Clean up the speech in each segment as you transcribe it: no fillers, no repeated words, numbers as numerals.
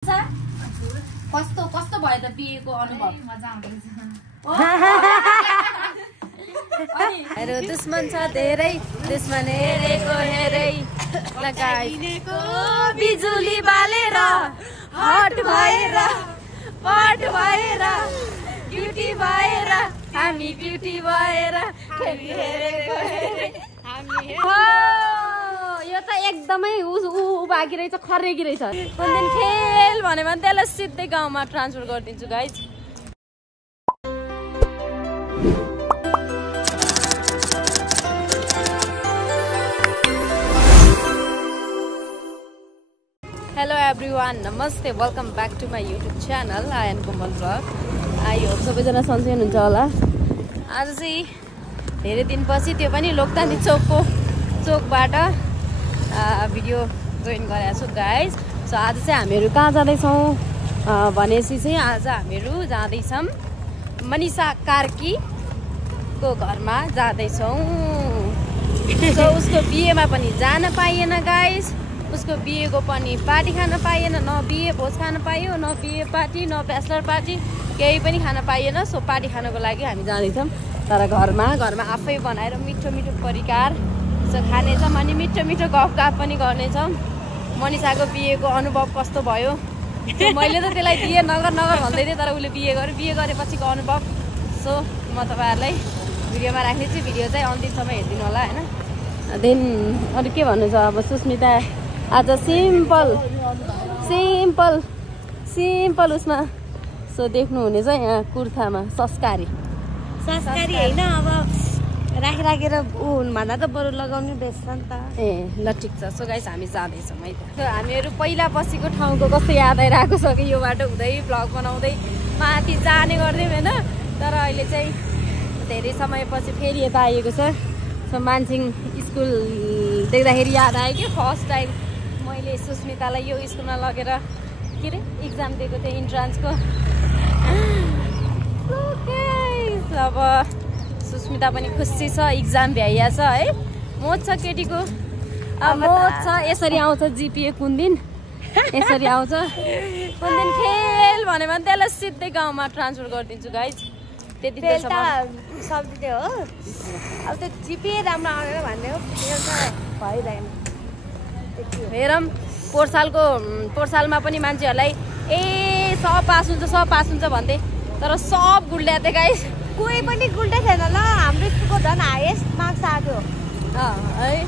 कस्तो कस्तो भयो त बिहेको अनुभव? मजा आउँदैछ। हेरो दुश्मन छ धेरै, दुश्मन हेरेको हेरै लगाइनेको बिजुली बालेर हट भएर पट भएर ब्युटी भएर हामी ब्युटी भएर हेरेको हेरै हामी। यो त एकदमै उ बाँकी रहेछ, खरेकी रहेछ। कुन खेल भन्यो भने त्यसलाई सिधै गाउँमा ट्रान्सफर गरिदिन्छु गाइज। हेलो एभ्रिवान, नमस्ते, welcome back to my YouTube channel I am Komal blog. I hope सबैजना सन्चै हुनुहुन्छ होला। आज चाहिँ धेरै दिनपछि त्यो पनि लोकतान्त्रिक चोकबाट भिडियो जोइन गरेको छु गाइज। सो आज चाहिँ हामीहरू कहाँ जाँदैछौँ भनेपछि चाहिँ आज हामीहरू जाँदैछौँ मनिषा कार्कीको घरमा जाँदैछौँ। सो उसको बिहेमा पनि जान पाइएन गाइज। उसको बिहेको पनि पार्टी खान पाइएन, न बिहे भोज खान पाइयो, न बिहे पार्टी, न ब्याचलर पार्टी, केही पनि खान पाइएन। सो पार्टी खानको लागि हामी जाँदैछौँ, तर घरमा आफै बनाएर मिठो मिठो परिकार खानेछौँ अनि मिठो मिठो गफगाफ पनि गर्नेछौँ। मनिषाको बिहेको अनुभव कस्तो भयो, मैले त त्यसलाई बिहे नगर भन्दै थिएँ, तर उसले बिहे गरेपछिको अनुभव। सो म तपाईँहरूलाई भिडियोमा राख्नेछु, भिडियो चाहिँ अन्तिमसम्म हेरिदिनु होला होइन। देन अरू के भन्नु छ अब। सुस्मिता आज सिम्पल उसमा सो देख्नुहुनेछ यहाँ कुर्तामा संस्कारी होइन, अब राखेर भन्दा त बरु लगाउनु बेस्ट छ नि त। ए ल ठिक छ। सो गाइस हामी जाँदैछौँ है त। हामीहरू पहिला बसेको ठाउँको कस्तो याद आइरहेको छ कि यो बाटो हुँदै भ्लग बनाउँदै माथि जाने गर्थ्यौँ होइन। तर अहिले चाहिँ धेरै समयपछि फेरि यता आइएको छ। सो मान्छिङ स्कुल देख्दाखेरि याद आयो कि फर्स्ट टाइम मैले सुस्मितालाई यो स्कुलमा लगेर के अरे इक्जाम दिएको थिएँ इन्ट्रान्सको। अब सुस्मिता पनि खुसी छ, इक्जाम भ्याइया छ है, मोज छ केटीको। अब मोज छ। यसरी आउँछ जिपिए कुन दिन, यसरी आउँछ कुन दिन खेल भन्यो भने त्यसलाई सिधै गाउँमा ट्रान्सफर गरिदिन्छु गाइज। त्यति सब्जी त्यो हो। अब त्यो जिपिए राम्रो आउँदैन भन्ने हो, भइरहेन। हेरौँ पोहोर सालमा पनि मान्छेहरूलाई सब पास हुन्छ भन्थे, तर सब गुल्ड्या थिए गाइस। कोही पनि गुल्टै थिएन ल। हाम्रो स्कुलको झन् हाइएस्ट मार्क्स आएको है।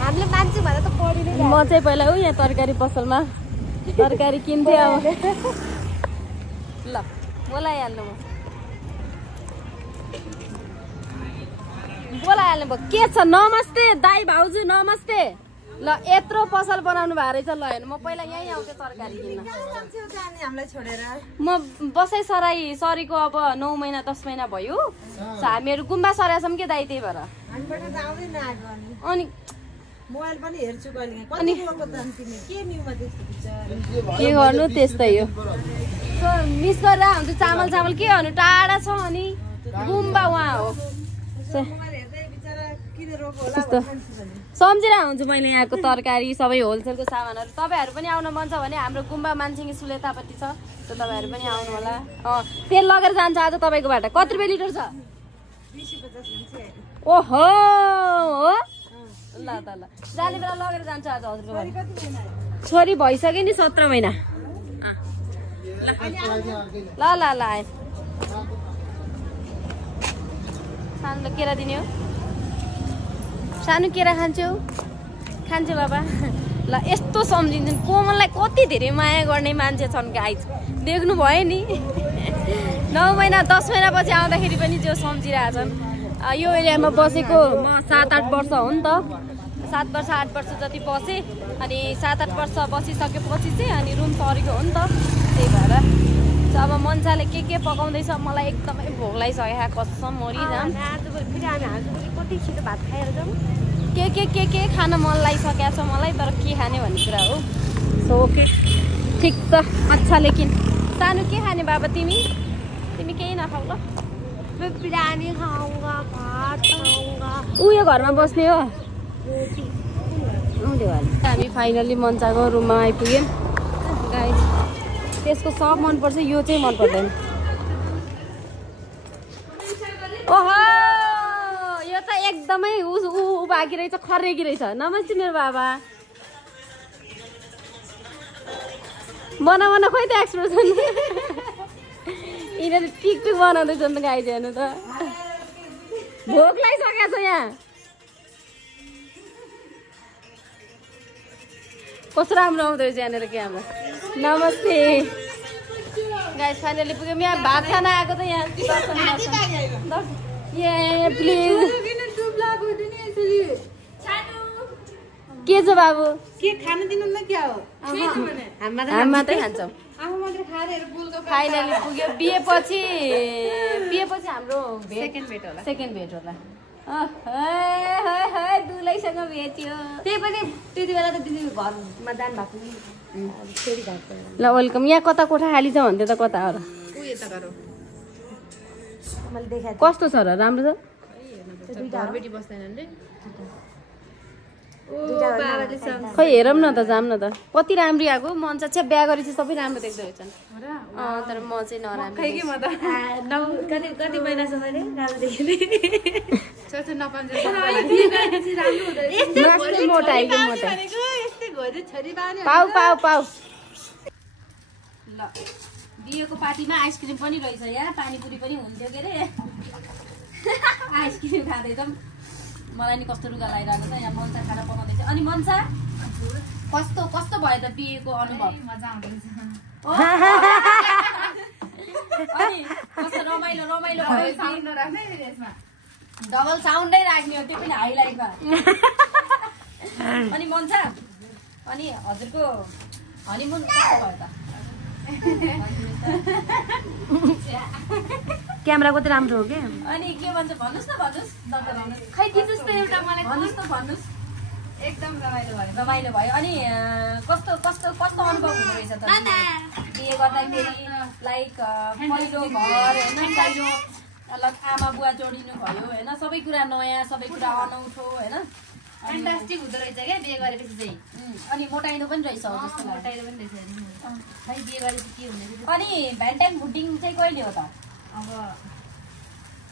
हामीले मान्छे भनेर त पढिनै। म चाहिँ पहिला यहाँ तरकारी पसलमा तरकारी किन्थेँ। अब ल बोलाइहाल्नु भयो के छ? नमस्ते दाई भाउजू, नमस्ते। ल यत्रो पसल बनाउनु भएको रहेछ। ल हेर्नु, म पहिला यहीँ आउँथेँ तरकारी किन्न। म बसाइ सरीको अब 9 महिना 10 महिना भयो। हामीहरू गुम्बा सरेका छौँ कि दाइ, त्यही भएर। अनि के गर्नु त्यस्तै हो। मिस गरेर हुन्छ। चामल के गर्नु, टाढा छ अनि गुम्बा उहाँ हो। त्यस्तो सम्झिरहेको हुन्छु मैले यहाँको तरकारी सबै होलसेलको सामानहरू। तपाईँहरू पनि आउन मन छ भने हाम्रो गुम्बा मान्छे स्कुल यतापट्टि छ, त तपाईँहरू पनि आउनु होला। तेल लगेर जान्छ आज तपाईँकोबाट। कति रुपियाँ लिटर छ? 20 ओहो हो। ल त ल जाने बेला लगेर जान्छ आज हजुरको। छोरी भइसक्यो नि 17 महिना। ल ल ल आए। सानो केरा दिने हो? सानो केरा खान्छु बाबा। ल यस्तो सम्झिन्छन्। कोमललाई कति धेरै माया गर्ने मान्छे छन् गाइज, देख्नु भयो नि। 9 महिना 10 महिनापछि आउँदाखेरि पनि जो सम्झिरहेछन्। यो एरियामा बसेको म 7-8 वर्ष हो नि त। 7 वर्ष 8 वर्ष जति बसेँ। अनि 7-8 वर्ष बसिसकेपछि चाहिँ अनि रुम सरेको हो नि त, त्यही भएर। अब मन्छाले के पकाउँदैछ मलाई एकदमै भोक लागिसक्यो। कसम मरिजाम। कति छिटो भात खाएर जाउँ। के खान मन लागिसकेको छ मलाई, तर के खाने भन्ने कुरा हो। सो ओके ठिक छ। अच्छा लेकिन सानो के खाने बाबा? तिमी केही नखाऊ ल। बिरयानी खाऊंगा, भात खाऊंगा। उयो घरमा बस्ने हो। हामी फाइनली मन्चाको रुममा आइपुग्यौँ। गाइस त्यसको सब मनपर्छ यो चाहिँ मन पर्दैन ओहो यो त एकदमै उ बाँकी रहेछ खरेकी रहेछ नमस्ते मेरो बाबा बना खोइ त एक्सप्रेसन यिनीहरू टिकटुक बनाउँदैछन् त गाइज हेर्नु त भोक लागिसकेको छ यहाँ कस्तो राम्रो आउँदो रहेछ यहाँनिर क्यामेरा नमस्ते गाइस फाइनली पुग्यौँ यहाँ भात खान आएको त यहाँ ए प्लिज के छ बाबु के खान दिनु न क्या हो हामी मात्रै खान्छौँ फाइनली पुग्यो बिहेपछि हाम्रो सेकेन्ड भेट होला दुलैसँग भेट्यो त्यही पनि त्यति बेला त दिदी घरमा जानु भएको ल वेलकम यहाँ कता कोठा खाली छ भन्थ्यो त कता हो र कस्तो छ र राम्रो छ खै हेरौँ न त जाऊँ न त कति राम्री आएको मन चाहिँ बिहा गरेपछि सबै राम्रो देख्दो रहेछन् तर म चाहिँ नराम्रो कति महिनासम्म राम्रो देखेँ पाउ ल बिहेको पार्टीमा आइसक्रिम पनि रहेछ यहाँ पानीपुरी पनि हुन्थ्यो के अरे आइसक्रिम खाँदैछौँ मलाई नि कस्तो रुगा लागिरहेको छ यहाँ मनसा खाना बनाउँदैछ अनि मनसा कस्तो कस्तो भयो त बिहेको अनुभव मजा आउँदैछ अनि कस्तो रमाइलो रमाइलो भयो साउन्ड नराख्ने यसमा डबल साउन्डै राख्ने हो त्यो पनि हाइलाइटमा अनि मनसा अनि हजुरको हनीमुन कस्तो भयो त क्यामेरा कति राम्रो हो क्या अनि के भन्छ भन्नुस् न भन्नुस् खै दिनुस् त एउटा मलाई भन्नुस् एकदम रमाइलो भयो अनि कस्तो कस्तो कस्तो अनुभव हुँदो रहेछ त बिहे गर्दाखेरि लाइक पहिलो घर होइन पहिलो आमा बुवा जोडिनु भयो होइन सबै कुरा नयाँ सबै कुरा अनौठो होइन फ्यान्टास्टिक हुँदो रहेछ क्या बिहे गरेपछि चाहिँ अनि मोटाइलो पनि रहेछ जस्तो मोटाइलो पनि रहेछ खै बिहे गरेपछि के हुने अनि भ्यालेन्टाइन बुटिङ चाहिँ कहिले हो त अब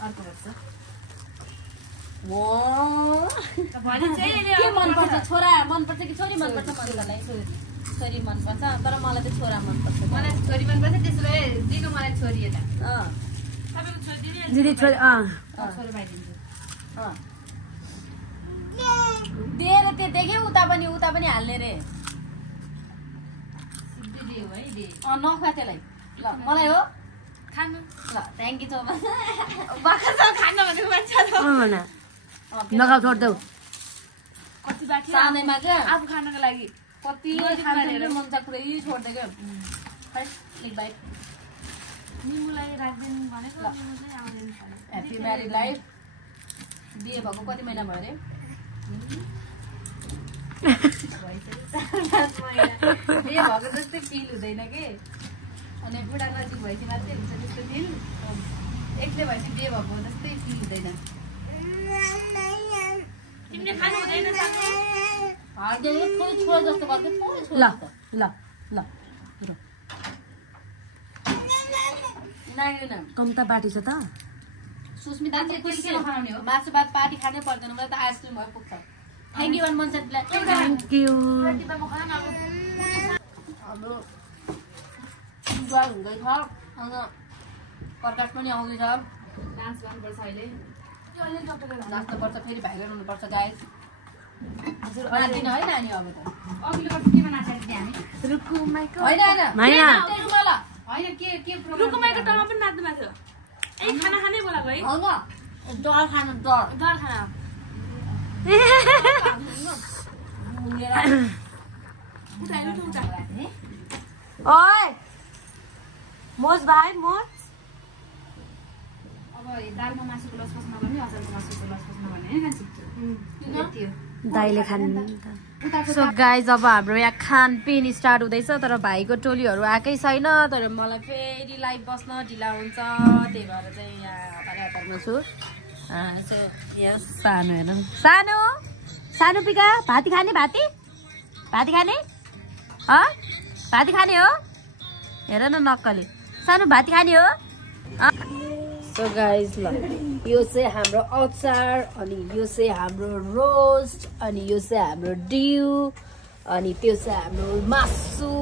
अर्को वर्ष के मनपर्छ छोरा मनपर्छ कि छोरी मनपर्छ मनलाई छोरी मनपर्छ तर मलाई चाहिँ छोरा मनपर्छ मलाई छोरी मनपर्छ त्यसो भए दिनु मलाई छोरी यता तपाईँको छोरी दिदी छोरी छोरी भाइदिन्छु दिएर त्यो देख्यो उता पनि हाल्ने रे नखा त्यसलाई ल मलाई हो खानु ल थ्याङ्क यू सो मच खानु भनेको मान्छे नखाऊ छोड्देऊ कति बाँकी सानैमा क्या आफू खानको लागि कति खानु मन छ पुरै छोड्दै क्या खै एक बाइट निमुलाई राख्दिनु भनेको ह्याप्पी म्यारिड लाइफ बिहे भएको कति महिना भयो अरे बिहे भएको जस्तै फिल हुँदैन के अनि बुढा नजिक भएपछि मात्रै हुन्छ त्यस्तो फिल एक्लै भएपछि बिहे भएको जस्तै फिल हुँदैन तिमीले खानु हुँदैन थोरै छोरा जस्तो गर्दै थोरै छोरा ल कम्ता बाटी छ त सुस्मिता चाहिँ के खाने हो मासु भात पार्टी खानै पर्दैन मलाई त आइसक्रिम भयो पुग्छ थ्याङ्क यू मनसालाई थ्याङ्क यू हाम्रो पूजा हुँदैछ अन्त प्रकाश पनि आउँदैछ डान्स गर्नुपर्छ अहिले नाच्नुपर्छ फेरि भाइरल हुनुपर्छ गाइस नाच्दिन है नानी अब त अघिल्लो वर्ष केमा नाचेको थियौँ हामी रुकुमाईको होइन के रुकुमाईको टर्ममा पनि नाच्नु भएको थियो ए खाना खानै बोलाको है डर खानु डर खाना ओए मोज भाइ मोज अब दालमा मासुको लसपस नभने अचारको मासुको लसपस नभने दाइले खानु सो गाइज अब हाम्रो यहाँ खानपिन स्टार्ट हुँदैछ तर भाइको टोलीहरू आएकै छैन तर मलाई फेरि लाइभ बस्न ढिला हुन्छ त्यही भएर चाहिँ यहाँ हतारमा छु सो यहाँ सानो हेर्नु सानो पिका भाती खाने भाती खाने भाती खाने हो हेर न नक्कले सानो भाती खाने हो सो गाइज ल यो चाहिँ हाम्रो अचार अनि यो चाहिँ हाम्रो रोस्ट अनि यो चाहिँ हाम्रो ड्यू अनि त्यो चाहिँ हाम्रो मासु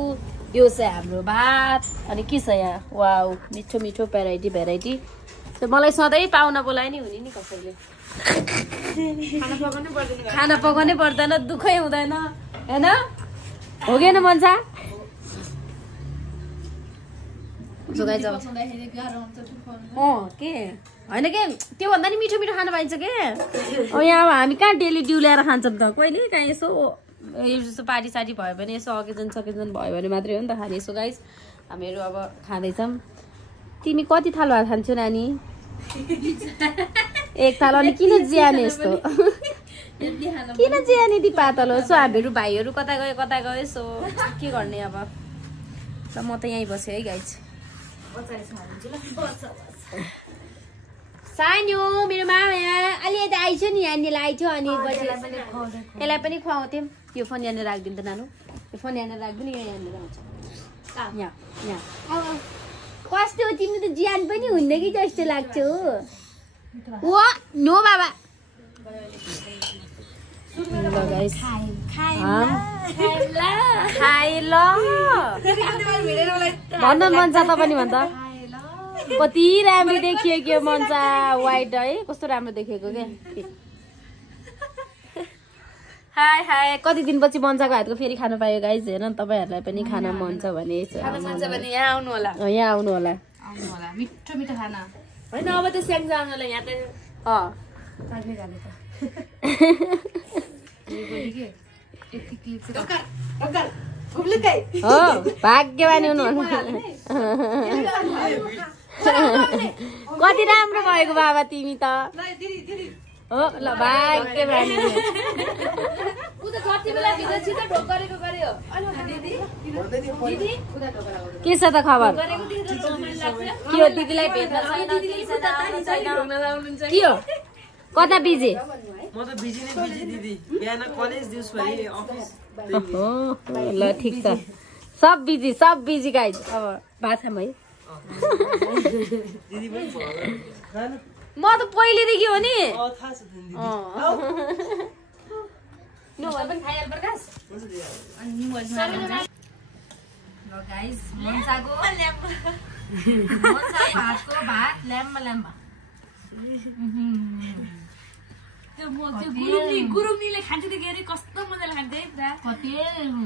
यो चाहिँ हाम्रो भात अनि के छ यहाँ वाउ मिठो मिठो भेराइटी मलाई सधैँ पाहुना बोलाइ नि हुने नि कसैले खाना पकाउनै पर्दैन दुःखै हुँदैन हैन हो कि न मन्छा के होइन के त्योभन्दा नि मिठो खान पाइन्छ के यहाँ अब हामी कहाँ डेली ड्यू ल्याएर खान्छौँ त कहिले कहाँ यसो जस्तो पार्टी साटी भयो भने यसो अकेजन सकेजन भयो भने मात्रै हो नि त खाने यसो गाइस हामीहरू अब खाँदैछौँ तिमी कति थाल भात खान्छौ नानी एक थाल अनि किन ज्याने यस्तो किन ज्याने दि पातलो सो हामीहरू भाइहरू कता गयो सो के गर्ने अब ल म त यहीँ बसेँ है गाइस सानो मेरो मामा अलि यता आइछ नि यहाँनिर आइथ्यो अनि यसलाई पनि खुवाउँथ्यौँ यो फोन यहाँनिर राखिदिनु त नानु यो फोन यहाँनिर राखिदिनु यो यहाँनिर आउँछ यहाँ कस्तो तिमी त ज्यान पनि हुन्न कि जस्तो लाग्छ हो नो बाबा भन्नु मन छ त पनि भन्छ कति राम्रो देखियो कि मन छ वाइट है कस्तो राम्रो देखेको क्या हाय हाय कति दिनपछि मन्चाको हातको फेरि खानु पायो गाइज हेर तपाईँहरूलाई पनि खाना मन छ भने यहाँ आउनु होला मिठो मिठो खाना होइन अब त स्याङ जानुलाई यहाँ त भाग्यवानी हुनु कति राम्रो भएको बाबा तिमी त हो ल भाग्यवानी के छ त खबर के हो दिदीलाई भेट्न के हो कता बिजी म त बिजी नै बिजी दिदी बिहान कलेज दिउँसो अफिस ल ठिक छ सब बिजी गाइज अब भात खाम है दिदी पनि म त पहिलेदेखि हो नि थाहा छ दिदी नो पनि खाइहाल प्रकाश अनि ल गाइस मन्साको भातको भात ल्याम्बा त्यो गुरुङनीले खान्छ त के अरे कस्तो मजाले खान्थे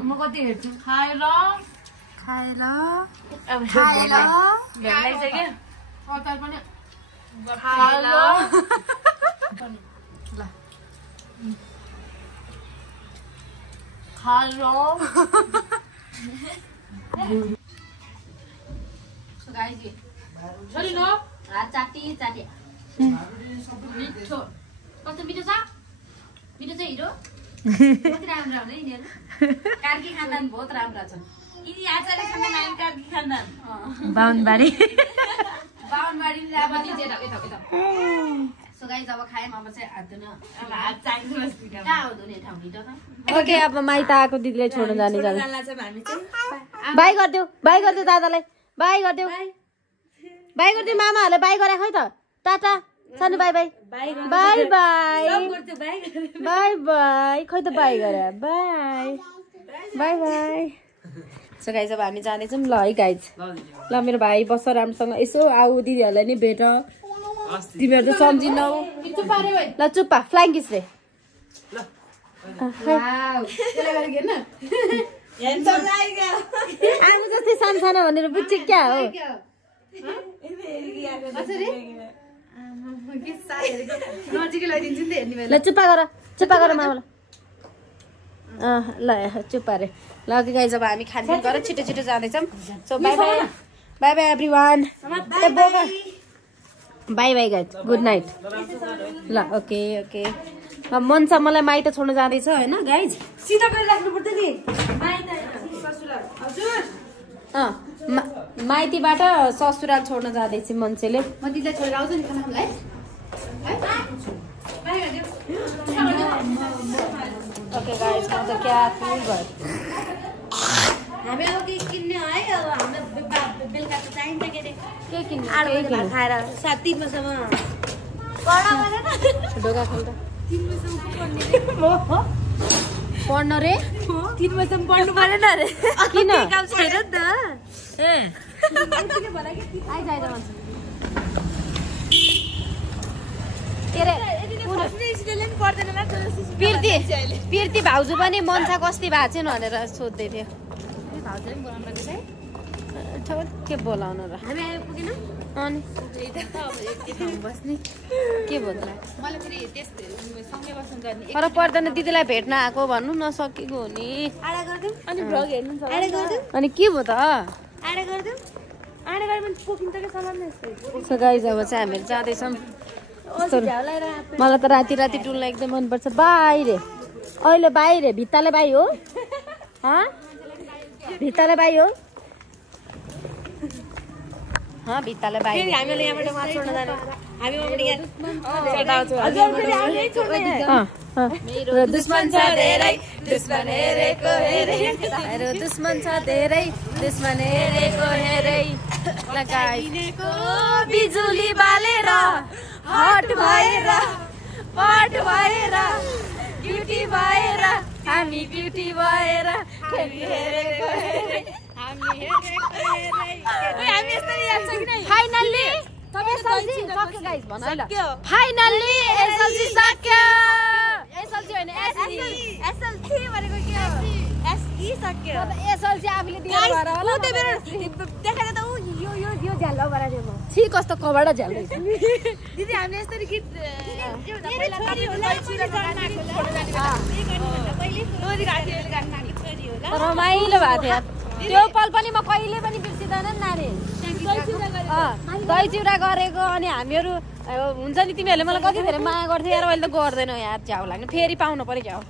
म कति हेर्छु खाएर भेट्दैछ क्या अचार पनि खाएर ल खाएर सो गाइस छोरी नो हात चाटी मिठो कस्तो मिठो छ हिरो कति राम्रो है यिनीहरू कार्की खानदान बहुत राम्रो छ यिनी आचार्य खानदान कार्की खानदान बाहुनबारी सो गाइस अब खायौँ अब चाहिँ हात धुन अब हात चाहिन्छ कहाँ हो धुने ठाउँ हिँड्छ ओके अब माइत आएको दिदीलाई छोड्न जाने बाई गरिदेऊ दादालाई बाई गरिदेऊ मामाहरूलाई बाई गरे खै त टाटा सानो बाई बाई खै त बाई गरे बाई सो गाइज अब हामी जाँदैछौँ ल है गाइज ल मेरो भाइ बस्छ राम्रोसँग यसो आऊ दिदीहरूलाई नि भेट तिमीहरू त सम्झिनौ ल चुप्पा फ्लाइङ किस रे आमा जस्तै सानो भनेर बुझ्छ क्या हो ल चुप्पा गर मामालाई ल चुप्पा रे ल गाइज अब हामी खानपिन गरेर छिटो जाँदैछौँ so by everyone by guys good night ल ओके अब मन छ मलाई माइत छोड्नु जाँदैछ होइन गाइज सिधा गरिराख्नु पर्छ नि माइतीबाट ससुराल छोड्न जाँदैछ मान्छेले म दिदीलाई छोडेर आउँछु नि खाना खानलाई ओके गाइज म त क्या फुल भयो हामी अब के किन्ने है अब हाम्रो बेलुका त चाहिन्छ के अरे के किन्नु आलु भात खाएर 7-3 बजेसम्म पढा भनेर ढोका खोल त 3 बजेसम्म पढ्ने पढ्न रे 3 बजेसम्म पढ्नु परेन रे किन काम छैन नि त ए आइज भन्छ के रे पिर्ती भाउजू पनि मन्छा कस्ती भएको छैन भनेर सोध्दै थियो के बोलाउनु र हामी आइपुगेन अनि के बोल्ला फरक पर्दैन दिदीलाई भेट्न आएको भन्नु नसकेको हो नि आडा गर्दिउँ अनि भ्लग हेर्नु छ आडा गर्दिउँ अनि के भयो त आडा गर्दिउँ आडा गरेर पोकिन्छ के समान सो गाइज अब चाहिँ हामीहरू जाँदैछौँ मलाई त राति राति डुल्न एकदम मनपर्छ बाहिर अहिले बाहिर भित्ताले बाई हो भित्ताले बाई हो भित्ताले बाई हामीले यहाँबाट माछ छोड्न जाने हामी मेरो दुश्मन छ धेरै दुश्मन हेरेको हेरे मेरो दुश्मन छ धेरै दुश्मन हेरेको हेरै लगाइनेको बिजुली बालेर हट भएर पट भएर ब्युटी भएर हामी ब्युटी भएर हेरेको हेरे हामी यसरी याद छ कि नै फाइनल्ली एसएलसी सक्यो गाइस भन है ल फाइनल्ली एसएलसी सक्यो एसएलसी हैन एसएलसी भनेको के हो एसई सक्यो एसएलसी आफुले दिएर भएर होला त मेरो देखाएर त यो झ्याल भएर दियो म छि कस्तो कबाट झ्याल रहेछ दिदी हामीले यसरी गीत पहिला छोरी होला रमाइलो भएको थियो त्यो पल पनि म कहिले पनि बिर्सिँदैन नि नानी दही चिउरा गरेको अनि हामीहरू हुन्छ नि तिमीहरूले मलाई कति धेरै माया गर्थ्यो यार अहिले त गर्दैनौ यार झ्याउ लाग्ने फेरि पाउनु पर्यो झ्याउ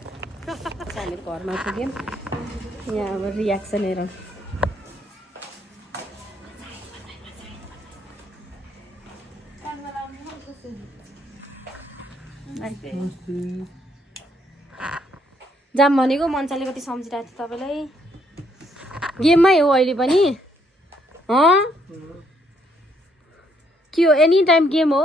हामीहरू घरमा पुग्यौँ यहाँ अब रियाक्सन हेरौँ जाम भनेको मन्छाले कति सम्झिरहेको थियो तपाईँलाई गेममै हो अहिले पनि के हो एनी टाइम गेम हो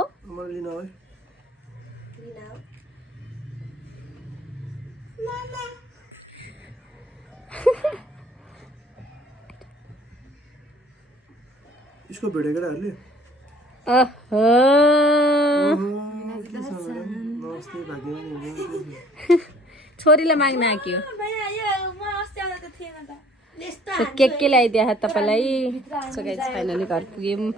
इसको भिडेको रहले छोरीलाई माग्न आक्यो के ल्याइदिए तपाईँलाई फाइनली घर पुग्यौँ